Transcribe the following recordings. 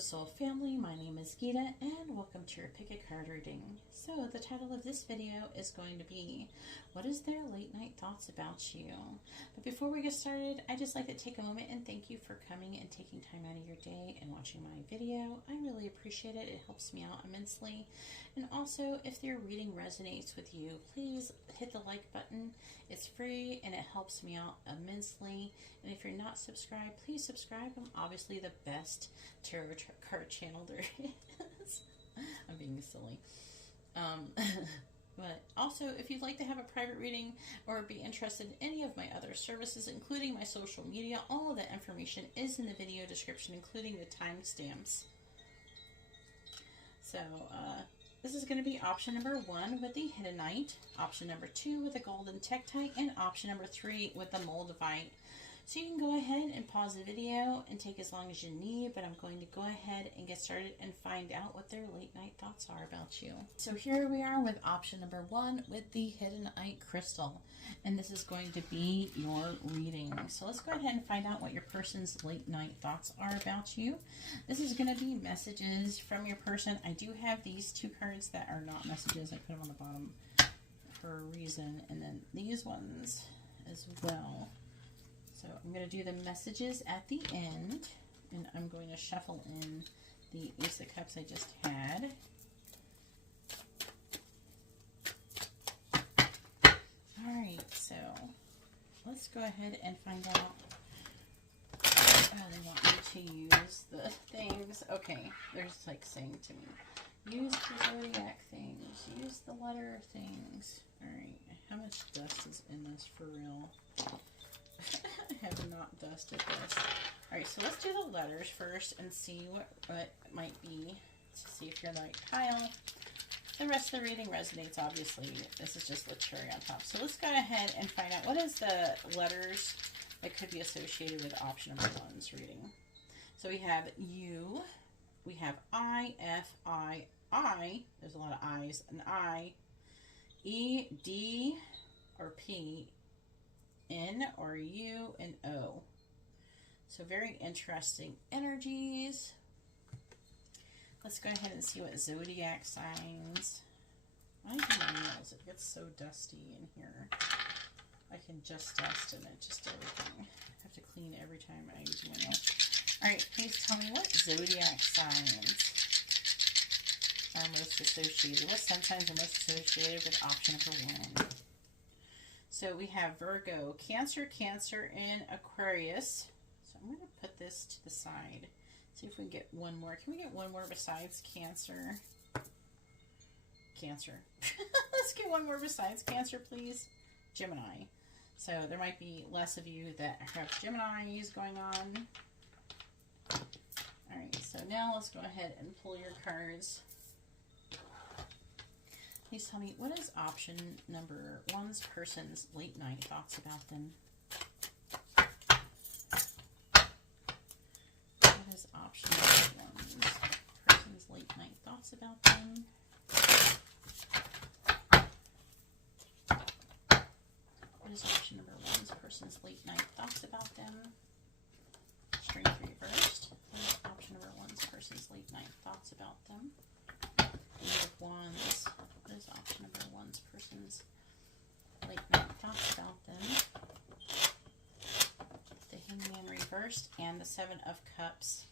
Soul Family, my name is Geeta and welcome to your Pick a Card reading. So the title of this video is going to be, what is their late night thoughts about you? But before we get started, I just like to take a moment and thank you for coming and taking time out of your day and watching my video. I really appreciate it. It helps me out immensely. And also, if their reading resonates with you, please hit the like button. It's free and it helps me out immensely. And if you're not subscribed, please subscribe. I'm obviously the best tarot card channel there is. I'm being silly. But also, if you'd like to have a private reading or be interested in any of my other services, including my social media, all of that information is in the video description, including the timestamps. So, this is going to be option number 1 with the Hiddenite, option number 2 with the Golden Tektite, and option number 3 with the Moldavite. So you can go ahead and pause the video and take as long as you need, but I'm going to go ahead and get started and find out what their late night thoughts are about you. So here we are with option number 1 with the Hiddenite Crystal, and this is going to be your reading. So let's go ahead and find out what your person's late night thoughts are about you. This is going to be messages from your person. I do have these 2 cards that are not messages. I put them on the bottom for a reason, and then these ones as well. So I'm going to do the messages at the end, and I'm going to shuffle in the Ace of Cups I just had. Alright, so let's go ahead and find out. Oh, they want me to use the things. Okay, they're just like saying to me, use the zodiac things, use the letter things. Alright, how much dust is in this for real? I have not dusted this. Alright, so let's do the letters first and see what it might be, to see if you're the right pile. The rest of the reading resonates, obviously. This is just the cherry on top. So let's go ahead and find out what is the letters that could be associated with option number 1's reading. So we have U, we have I, F, I, there's a lot of I's, an I, E, D, or P, N or U, and O. So very interesting energies. Let's go ahead and see what zodiac signs. I do my nails. It gets so dusty in here. I can just dust and it just everything. I have to clean every time I use my nails. Alright, please tell me what zodiac signs are most associated. What sun signs are most associated with option number 1? So we have Virgo, Cancer, and Aquarius. So I'm going to put this to the side. See if we can get one more. Can we get one more besides Cancer? Let's get one more besides Cancer, please. Gemini. So there might be less of you that have Geminis going on. Alright, so now let's go ahead and pull your cards. Please tell me, what is option number 1's person's late night thoughts about them? What is option number 1's person's late night thoughts about them? What is option number 1's person's late night thoughts about them? Strength reversed. What is option number 1's person's late night thoughts about them? Eight of Wands. What is option number 1's person's late night thoughts about them? The Hangman reversed and the 7 of Cups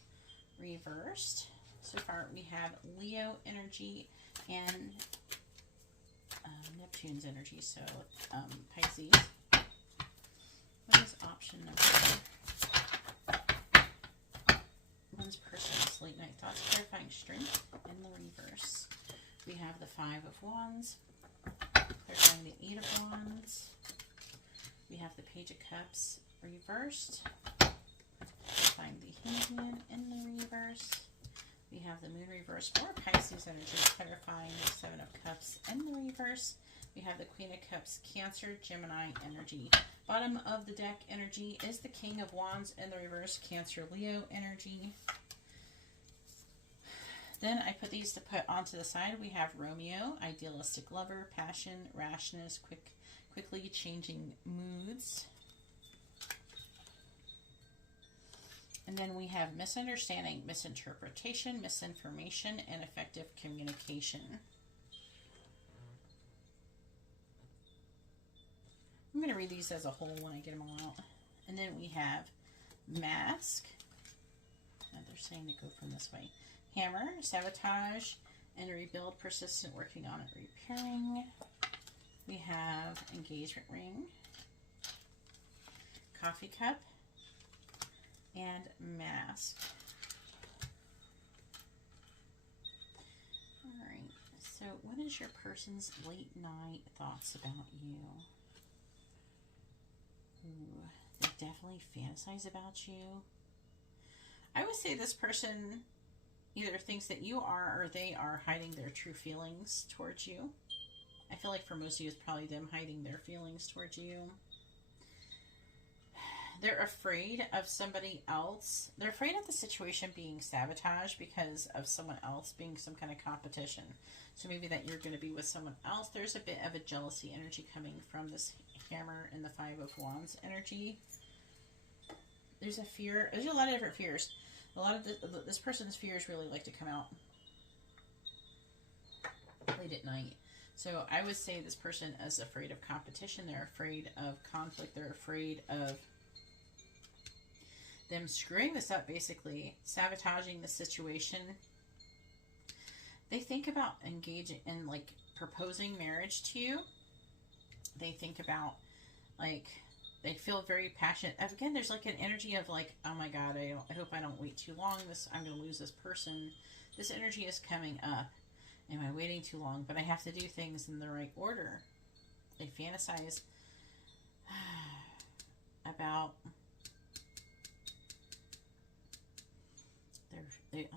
reversed. So far we have Leo energy and Neptune's energy, so Pisces. What is option number 1's person's late night thoughts? Clarifying strength in the reverse. We have the 5 of Wands, clarifying the 8 of Wands. We have the Page of Cups reversed, clarifying the Hangman in the reverse. We have the Moon reversed for Pisces energy, clarifying the 7 of Cups in the reverse. We have the Queen of Cups, Cancer, Gemini energy. Bottom of the deck energy is the King of Wands in the reverse, Cancer, Leo energy. Then I put these to put onto the side. We have Romeo, idealistic lover, passion, rashness, quickly changing moods. And then we have misunderstanding, misinterpretation, misinformation, and effective communication. I'm going to read these as a whole when I get them all out. And then we have mask. They're saying to go from this way. Hammer, sabotage, and rebuild, persistent, working on it, repairing. We have engagement ring, coffee cup, and mask. Alright, so what is your person's late night thoughts about you? Ooh, they definitely fantasize about you. I would say this person either thinks that you are or they are hiding their true feelings towards you. I feel like for most of you, it's probably them hiding their feelings towards you. They're afraid of somebody else. They're afraid of the situation being sabotaged because of someone else being some kind of competition. So maybe that you're going to be with someone else. There's a bit of a jealousy energy coming from this hammer and the Five of Wands energy. There's a fear. There's a lot of different fears. A lot of this person's fears really like to come out late at night. So I would say this person is afraid of competition. They're afraid of conflict. They're afraid of them screwing this up, basically sabotaging the situation. They think about engaging in, like, proposing marriage to you. They think about, like, they feel very passionate. Again, there's like an energy of like, oh my God, I hope I don't wait too long. I'm going to lose this person. This energy is coming up. Am I waiting too long? But I have to do things in the right order. They fantasize about they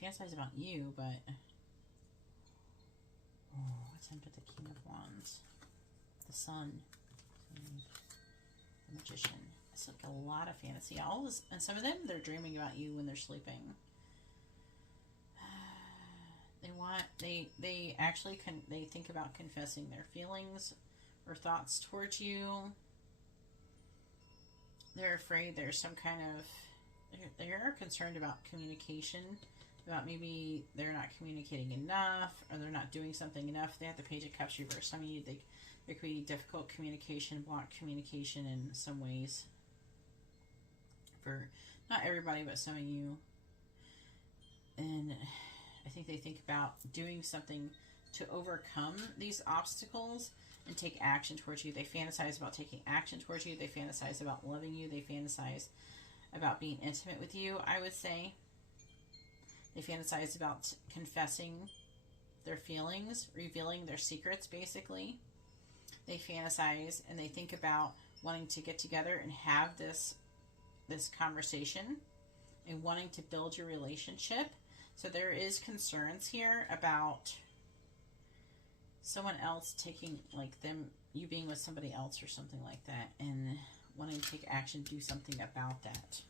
fantasize about you, but what's under the King of Wands? The Sun. The Magician. It's like a lot of fantasy. And some of them, they're dreaming about you when they're sleeping. They actually they think about confessing their feelings or thoughts towards you. They're afraid there's some kind of, they are concerned about communication, about maybe they're not communicating enough or they're not doing something enough. They have the Page of Cups reversed. Some of you, there could be difficult communication, blocked communication in some ways. For not everybody, but some of you. And I think they think about doing something to overcome these obstacles and take action towards you. They fantasize about taking action towards you. They fantasize about loving you. They fantasize about being intimate with you, I would say. They fantasize about confessing their feelings, revealing their secrets, basically. They fantasize and they think about wanting to get together and have this conversation and wanting to build your relationship. So there is concerns here about someone else taking, like you being with somebody else or something like that, and wanting to take action, do something about that.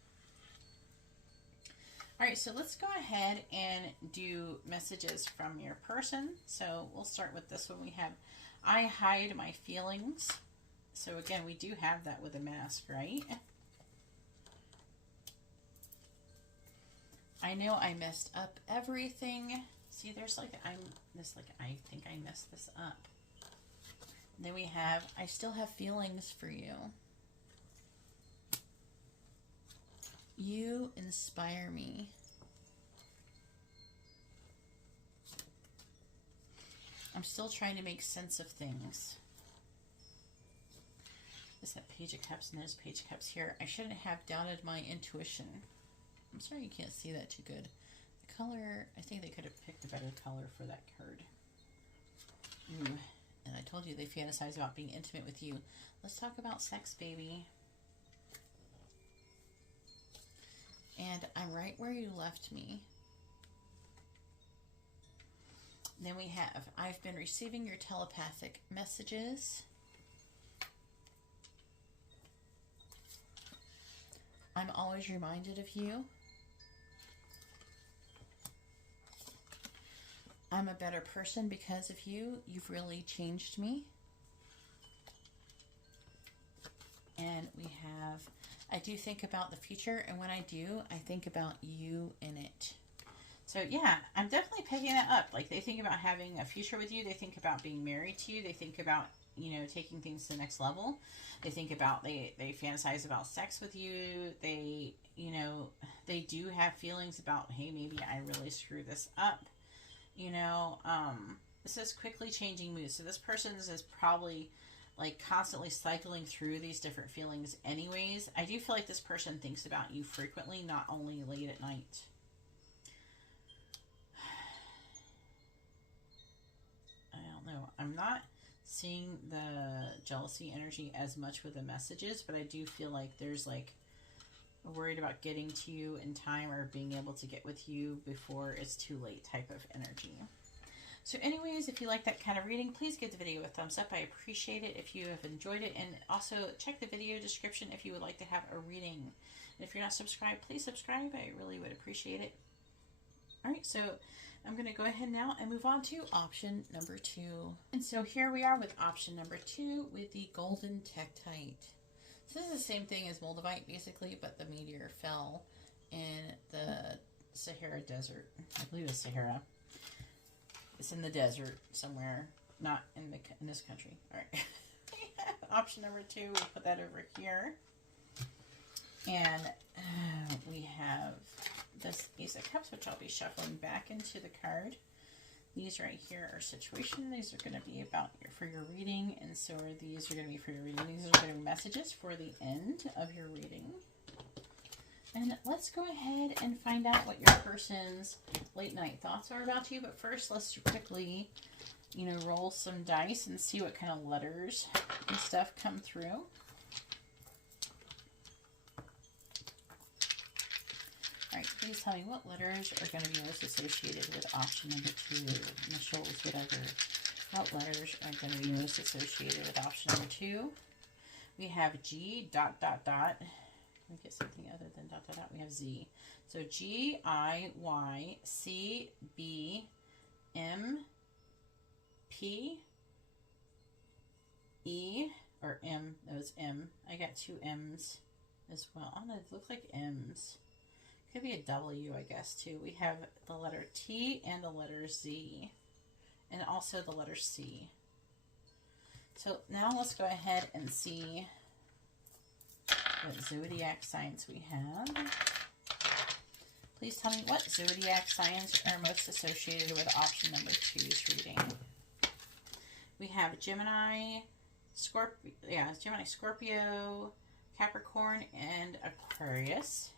All right, so let's go ahead and do messages from your person. So we'll start with this one. We have, I hide my feelings. So again, we do have that with a mask, right? I know I messed up everything. See, there's like, I think I messed this up. And then we have, I still have feelings for you. You inspire me. I'm still trying to make sense of things. There's that Page of Cups and there's Page of Cups here. I shouldn't have doubted my intuition. I'm sorry you can't see that too good. The color, I think they could have picked a better color for that card. And I told you they fantasize about being intimate with you. Let's talk about sex, baby. And I'm right where you left me. Then we have, I've been receiving your telepathic messages. I'm always reminded of you. I'm a better person because of you. You've really changed me. And we have I do think about the future, and when I do, I think about you in it. So yeah, I'm definitely picking that up. Like, they think about having a future with you. They think about being married to you. They think about, you know, taking things to the next level. They think about, they fantasize about sex with you. They, you know, they do have feelings about, hey, maybe I really screwed this up. You know, this is quickly changing mood. So this person is probably like constantly cycling through these different feelings anyways. I do feel like this person thinks about you frequently, not only late at night. I don't know. I'm not seeing the jealousy energy as much with the messages, but I do feel like there's like worried about getting to you in time or being able to get with you before it's too late type of energy. So anyways, if you like that kind of reading, please give the video a thumbs up. I appreciate it if you have enjoyed it. And also check the video description if you would like to have a reading. And if you're not subscribed, please subscribe. I really would appreciate it. All right, so I'm going to go ahead now and move on to option number 2. And so here we are with option number 2 with the golden tektite. So this is the same thing as Moldavite basically, but the meteor fell in the Sahara Desert. I believe it's Sahara. It's in the desert somewhere, not in this country. All right. Option number 2, we'll put that over here. And we have this Ace of Cups, which I'll be shuffling back into the card. These right here are situation. These are going to be about for your reading, and so are these are going to be for your reading. These are going to be messages for the end of your reading. And let's go ahead and find out what your person's late night thoughts are about you. But first, let's quickly, you know, roll some dice and see what kind of letters and stuff come through. All right, please tell me what letters are going to be most associated with option number 2, initials, whatever. What letters are going to be most associated with option number 2? We have G, dot, dot, dot. We get something other than dot, dot, dot. We have Z. So G, I, Y, C, B, M, P, E, or M. That was M. I got 2 M's as well. Oh, no, it looks like M's. Could be a W, I guess, too. We have the letter T and the letter Z. And also the letter C. So now let's go ahead and see what zodiac signs we have. Please tell me what zodiac signs are most associated with option number 2's reading. We have Gemini, Scorpio, Capricorn, and Aquarius.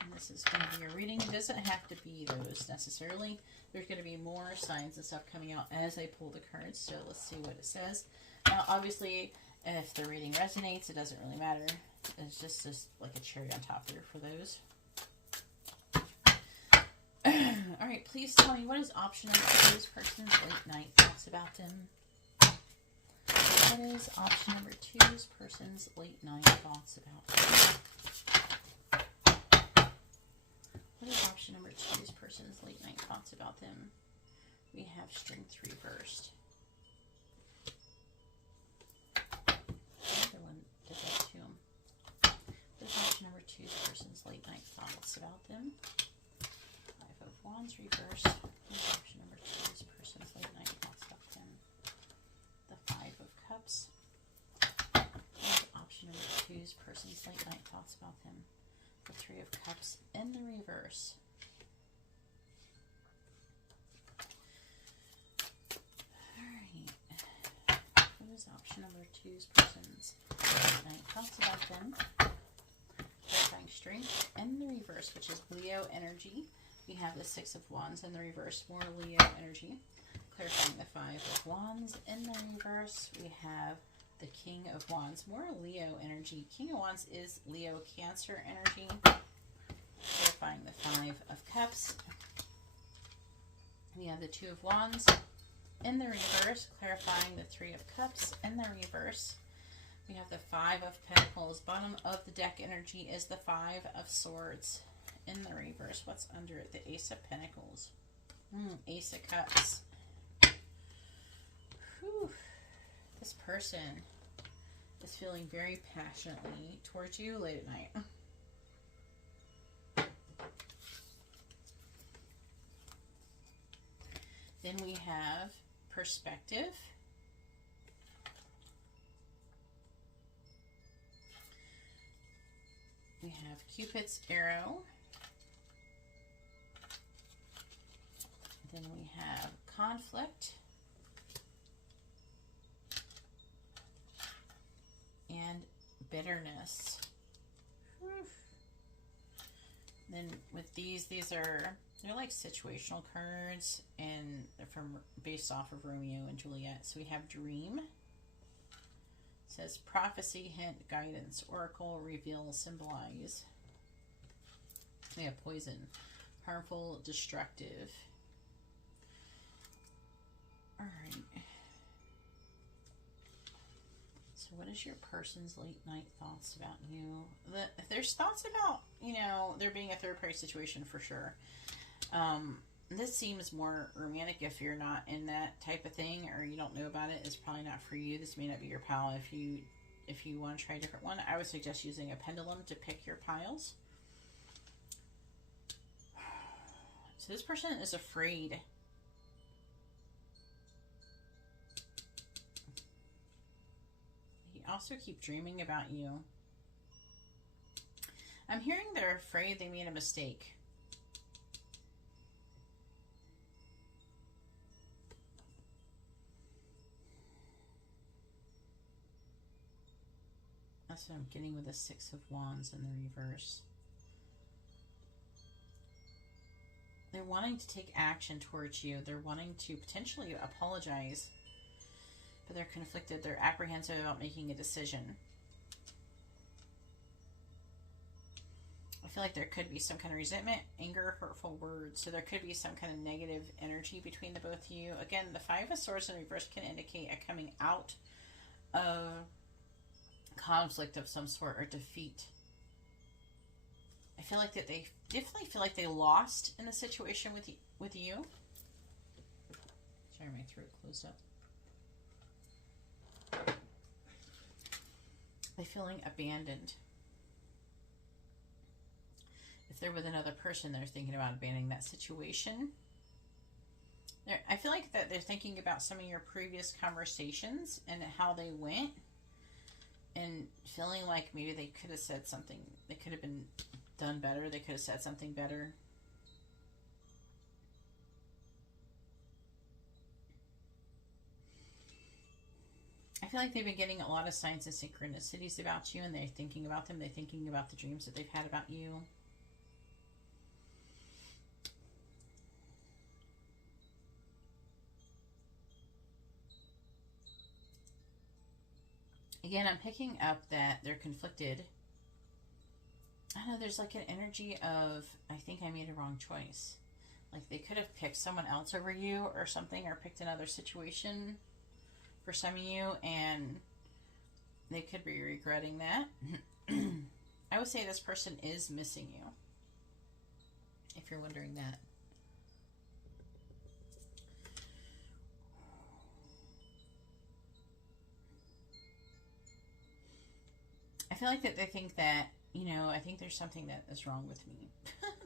And this is going to be a reading. It doesn't have to be those necessarily. There's going to be more signs and stuff coming out as I pull the cards. So let's see what it says. Now, obviously, if the reading resonates, it doesn't really matter. It's just like a cherry on top there for those. All right, please tell me, what is option number 2's person's late night thoughts about them? What is option number 2's person's late night thoughts about them? What is option number 2's person's late night thoughts about them? We have strength reversed. The other one did that to him. What is option number 2's person's late night thoughts about them? 5 of Wands reversed. What is option number 2's person's late night thoughts about them? The 5 of Cups. What is option number 2's person's late night thoughts about them? The 3 of Cups in the reverse. Alright. What is option number 2's person's night thoughts about them? Clarifying strength in the reverse, which is Leo energy. We have the 6 of Wands in the reverse, more Leo energy. Clarifying the 5 of Wands in the reverse, we have the King of Wands, more Leo energy. King of Wands is Leo Cancer energy. Clarifying the 5 of Cups. We have the 2 of Wands in the reverse, clarifying the 3 of Cups in the reverse. We have the 5 of Pentacles. Bottom of the deck energy is the 5 of Swords in the reverse. What's under it? The Ace of Pentacles. Ace of Cups. Whew. This person is feeling very passionately towards you late at night. Then we have perspective. We have Cupid's arrow. Then we have conflict. And bitterness. Then with these they're like situational cards, and they're based off of Romeo and Juliet. So we have dream. It says prophecy, hint, guidance, oracle, reveal, symbolize. We have poison, harmful, destructive. All right. So what is your person's late night thoughts about you? There's thoughts about, you know, there being a third party situation for sure. This seems more romantic if you're not in that type of thing or you don't know about it. It's probably not for you. This may not be your pile. If you want to try a different one, I would suggest using a pendulum to pick your piles. So this person is afraid. They also keep dreaming about you. I'm hearing they're afraid they made a mistake. That's what I'm getting with the Six of Wands in the reverse. They're wanting to take action towards you. They're wanting to potentially apologize, but they're conflicted. They're apprehensive about making a decision. I feel like there could be some kind of resentment, anger, hurtful words. So there could be some kind of negative energy between the both of you. Again, the Five of Swords in reverse can indicate a coming out of conflict of some sort or defeat. I feel like that they definitely feel like they lost in the situation with you. Sorry, my throat closed up. They're feeling abandoned. If they're with another person, they're thinking about abandoning that situation. I feel like that they're thinking about some of your previous conversations and how they went, and feeling like maybe they could have said something. They could have been done better. They could have said something better. I feel like they've been getting a lot of signs and synchronicities about you, and they're thinking about them. They're thinking about the dreams that they've had about you. Again, I'm picking up that they're conflicted. I don't know, there's like an energy of, I think I made a wrong choice. Like they could have picked someone else over you or something, or picked another situation for some of you, and they could be regretting that. I would say this person is missing you, if you're wondering that. I feel like that they think that, you know, I think there's something that is wrong with me.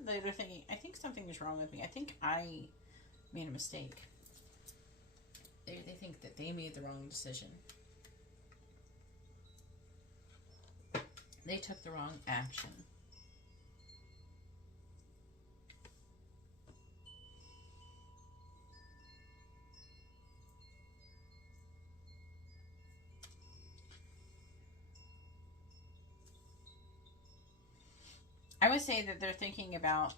They're thinking, I think something is wrong with me. I think I made a mistake. They think that they made the wrong decision. They took the wrong action. I would say that they're thinking about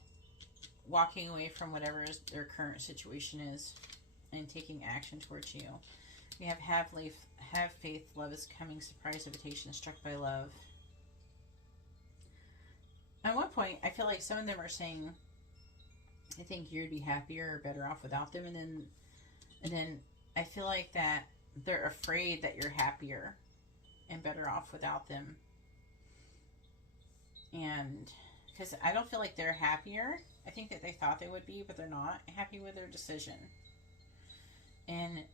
walking away from whatever their current situation is and taking action towards you. We have faith, love is coming, surprise, invitation, struck by love. At one point, I feel like some of them are saying, I think you'd be happier or better off without them. And then I feel like that they're afraid that you're happier and better off without them. And because I don't feel like they're happier. I think that they thought they would be, but they're not happy with their decision. And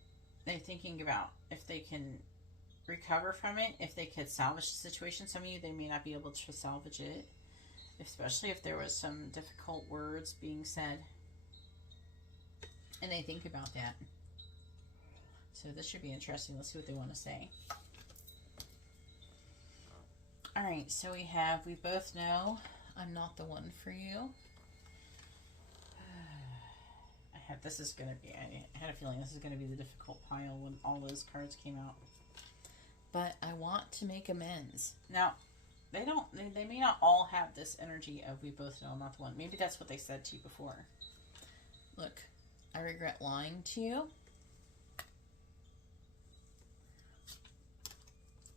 they're thinking about if they can recover from it if they could salvage the situation. Some of you, they may not be able to salvage it, especially if there was some difficult words being said. And they think about that. So this should be interesting. Let's see what they want to say. All right, so we both know I'm not the one for you. This is going to be, I had a feeling this is going to be the difficult pile when all those cards came out. But I want to make amends. Now, they may not all have this energy of we both know I'm not the one. Maybe that's what they said to you before. Look, I regret lying to you.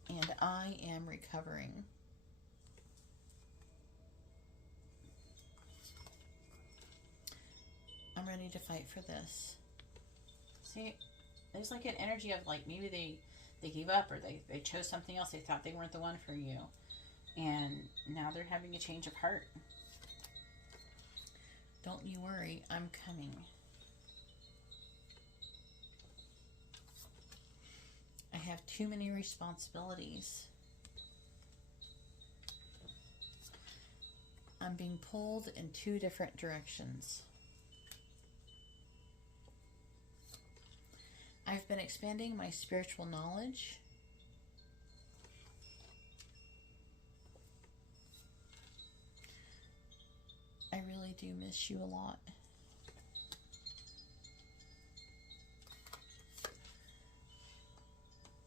And I am recovering. I'm ready to fight for this. See, there's like an energy of like maybe they gave up or they chose something else. They thought they weren't the one for you. And now they're having a change of heart. Don't you worry, I'm coming. I have too many responsibilities. I'm being pulled in 2 different directions. I've been expanding my spiritual knowledge. I really do miss you a lot.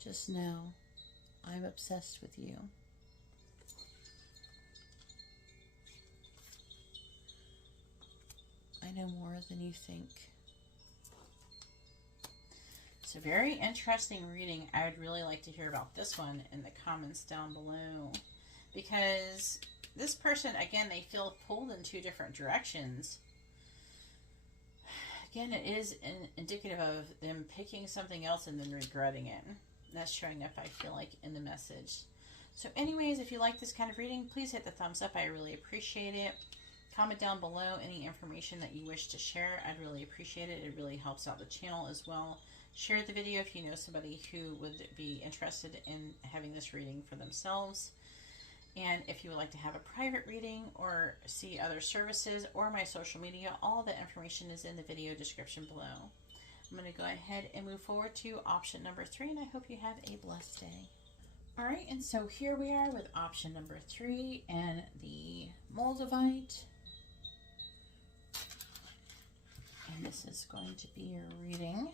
Just know I'm obsessed with you. I know more than you think. It's a very interesting reading. I would really like to hear about this one in the comments down below. Because this person, again, they feel pulled in 2 different directions. Again, it is indicative of them picking something else and then regretting it. That's showing up, I feel like, in the message. So anyways, if you like this kind of reading, please hit the thumbs up. I really appreciate it. Comment down below any information that you wish to share. I'd really appreciate it. It really helps out the channel as well. Share the video if you know somebody who would be interested in having this reading for themselves. And if you would like to have a private reading or see other services or my social media, all the information is in the video description below. I'm going to go ahead and move forward to option number 3, and I hope you have a blessed day. All right, and so here we are with option number 3 and the Moldavite. And this is going to be your reading.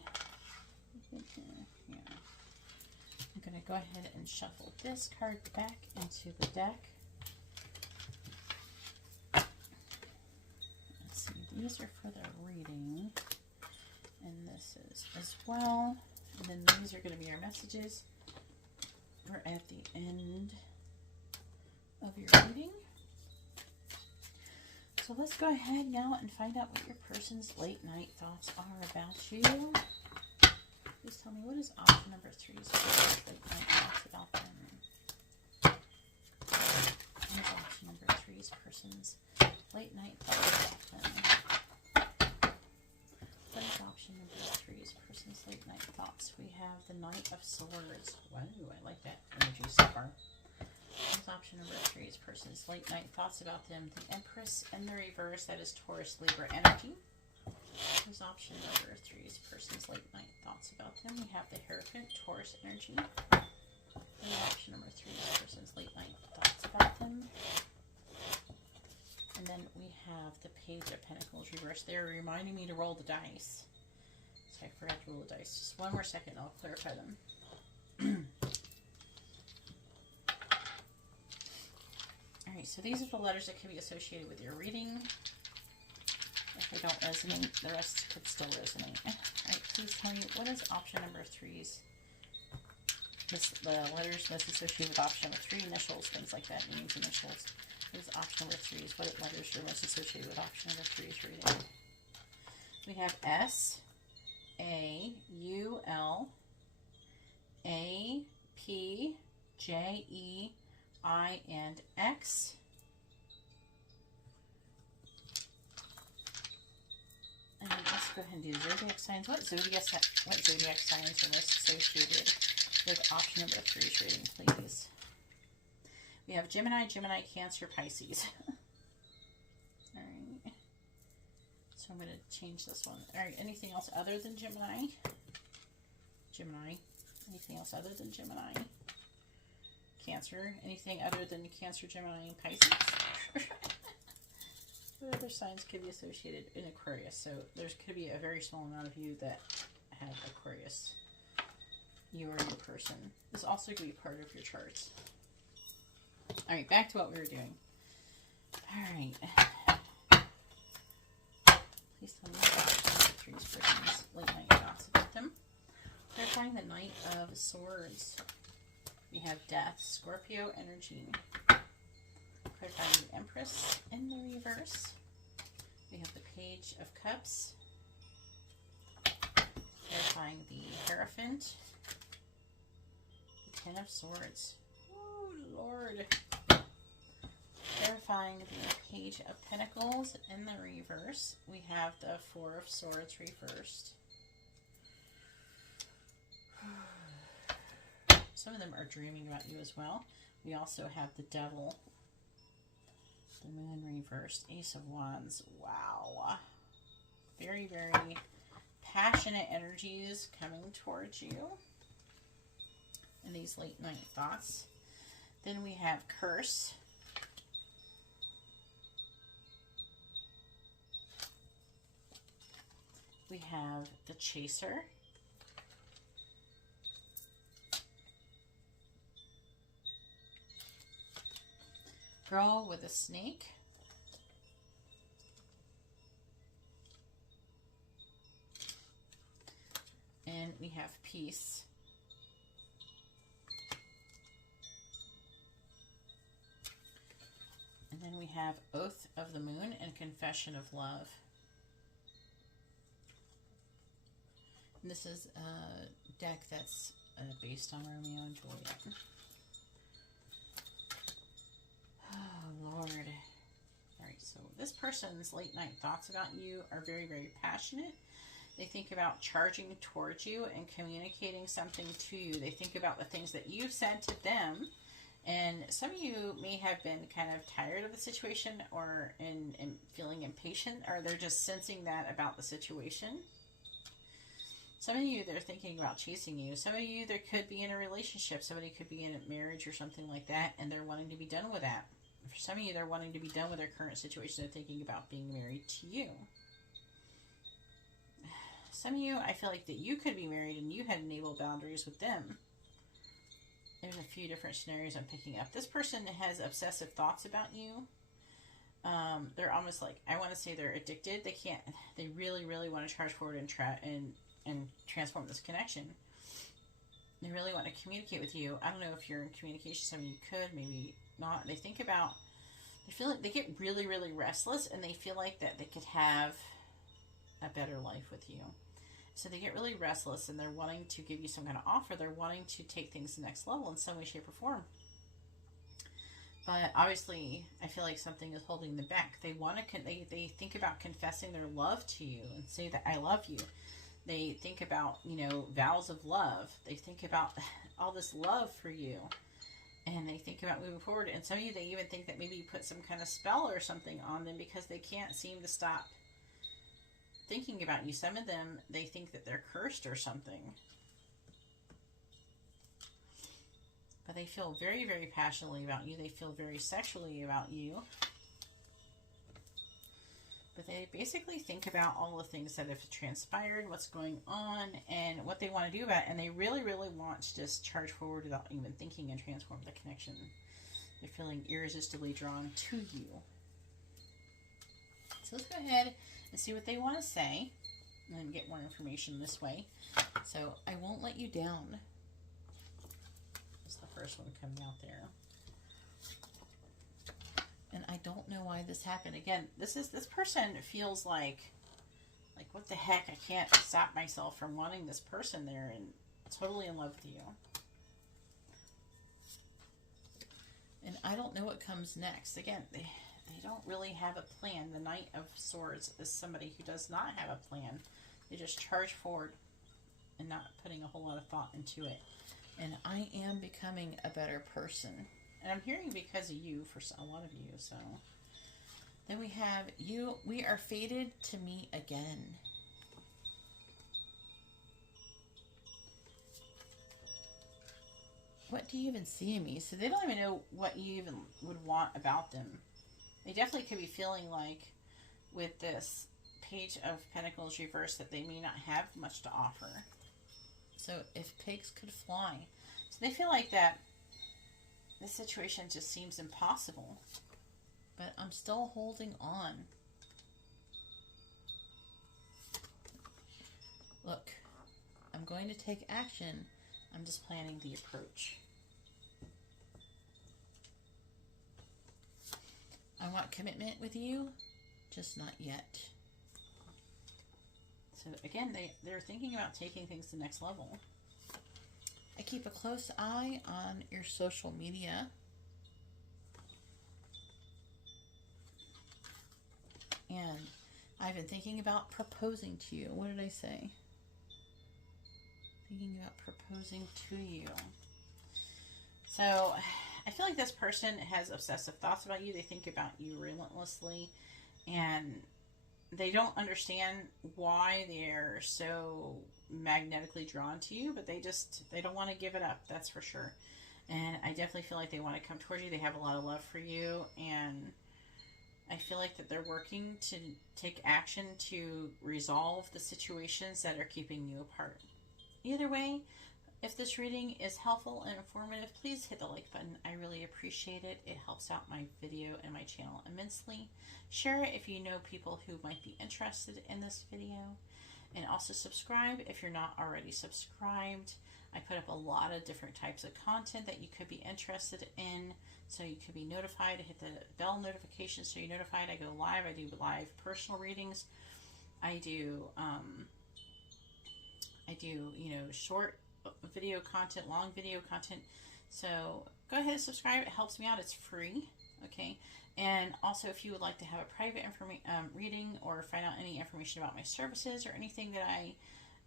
Yeah. I'm going to go ahead and shuffle this card back into the deck. Let's see, these are for the reading. And this is as well. And then these are going to be our messages. We're at the end of your reading. So let's go ahead now and find out what your person's late night thoughts are about you. Please tell me, what is option number 3's late night thoughts about them? What is option number 3's person's late night thoughts about them? What is option number 3's person's late night thoughts? We have the Knight of Swords. Wow, I like that energy so far. What is option number 3's person's late night thoughts about them? The Empress in the reverse, that is Taurus, Libra energy. What is option number 3's person's late night thoughts about them? We have the Hierophant, Taurus energy. What is option number 3's person's late night thoughts about them? And then we have the Page of Pentacles reverse. They're reminding me to roll the dice. So I forgot to roll the dice. Just one more second, I'll clarify them. Alright, so these are the letters that can be associated with your reading. If they don't resonate, the rest could still resonate. Alright, please tell me, what is option number 3's? The letters most associated with option number 3, initials, things like that, names, initials. What is option number 3's? What letters are most associated with option number 3's reading? We have S, A, U, L, A, P, J, E, I, and X. And let's go ahead and do zodiac signs. What zodiac signs are most associated with option number 3's reading, please. We have Gemini, Gemini, Cancer, Pisces. All right. So I'm going to change this one. All right. Anything else other than Gemini? Gemini. Anything else other than Gemini? Cancer. Anything other than Cancer, Gemini, and Pisces? What other signs could be associated in Aquarius? So there's could be a very small amount of you that have Aquarius. You or your person. This also could be part of your charts. All right, back to what we were doing. All right. Please tell me about threes, persons, late night thoughts about them. Clarifying the Knight of Swords. We have Death, Scorpio energy. Clarifying the Empress in the reverse. We have the Page of Cups. Clarifying the Hierophant. The Ten of Swords. Oh, Lord. Clarifying the Page of Pentacles in the reverse. We have the Four of Swords reversed. Some of them are dreaming about you as well. We also have the Devil. The Moon reversed. Ace of Wands. Wow. Very, very passionate energies coming towards you in these late night thoughts. Then we have Curse. We have the Chaser. Girl with a Snake. And we have Peace. And then we have Oath of the Moon and Confession of Love. And this is a deck that's based on Romeo and Juliet. Oh, Lord. All right, so this person's late night thoughts about you are very, very passionate. They think about charging towards you and communicating something to you. They think about the things that you've said to them. And some of you may have been kind of tired of the situation or in feeling impatient, or they're just sensing that about the situation. Some of you, they're thinking about chasing you. Some of you, there could be in a relationship. Somebody could be in a marriage or something like that, and they're wanting to be done with that. For some of you, they're wanting to be done with their current situation. They're thinking about being married to you. Some of you, I feel like that you could be married and you had enabled boundaries with them. There's a few different scenarios I'm picking up. This person has obsessive thoughts about you. They're almost like, I want to say they're addicted. They really, really want to charge forward and transform this connection. They really want to communicate with you. I don't know if you're in communication. Some of you could, maybe not. They think about, they get really, really restless, and they feel like that they could have a better life with you. So they get really restless, and they're wanting to give you some kind of offer. They're wanting to take things to the next level in some way, shape, or form. But obviously, I feel like something is holding them back. They want to. They think about confessing their love to you and say that I love you. They think about, vows of love. They think about all this love for you. And they think about moving forward. And some of you, they even think that maybe you put some kind of spell or something on them because they can't seem to stop thinking about you. Some of them, they think that they're cursed or something. But they feel very, very passionately about you. They feel very sexually about you. But they basically think about all the things that have transpired, what's going on, and what they want to do about it. And they really, really want to just charge forward without even thinking and transform the connection. They're feeling irresistibly drawn to you. So let's go ahead and see what they want to say and get more information this way. So, I won't let you down. That's the first one coming out there. And I don't know why this happened. Again, this person feels like what the heck? I can't stop myself from wanting this person there and totally in love with you. And I don't know what comes next. Again, they don't really have a plan. The Knight of Swords is somebody who does not have a plan. They just charge forward and not putting a whole lot of thought into it. And I am becoming a better person. And I'm hearing because of you for a lot of you. So then we have you. We are fated to meet again. What do you even see in me? So they don't even know what you even would want about them. They definitely could be feeling like with this Page of Pentacles reversed that they may not have much to offer. So if pigs could fly. So they feel like that this situation just seems impossible. But I'm still holding on. Look, I'm going to take action. I'm just planning the approach. I want commitment with you, just not yet. So again, they're thinking about taking things to the next level. I keep a close eye on your social media. And I've been thinking about proposing to you. What did I say? Thinking about proposing to you. So I feel like this person has obsessive thoughts about you. They think about you relentlessly, and they don't understand why they're so magnetically drawn to you, but they don't want to give it up. That's for sure. And I definitely feel like they want to come towards you. They have a lot of love for you, and I feel like that they're working to take action to resolve the situations that are keeping you apart. Either way, if this reading is helpful and informative, please hit the like button. I really appreciate it. It helps out my video and my channel immensely. Share it if you know people who might be interested in this video. And also subscribe if you're not already subscribed. I put up a lot of different types of content that you could be interested in. So you could be notified. Hit the bell notification so you're notified. I go live. I do live personal readings. I do, short video content, long video content. So go ahead and subscribe. It helps me out. It's free. Okay. And also, if you would like to have a private reading or find out any information about my services or anything that I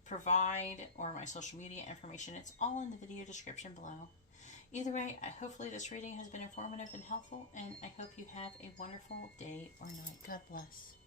provide or my social media information, it's all in the video description below. Either way, hopefully this reading has been informative and helpful, and I hope you have a wonderful day or night. God bless.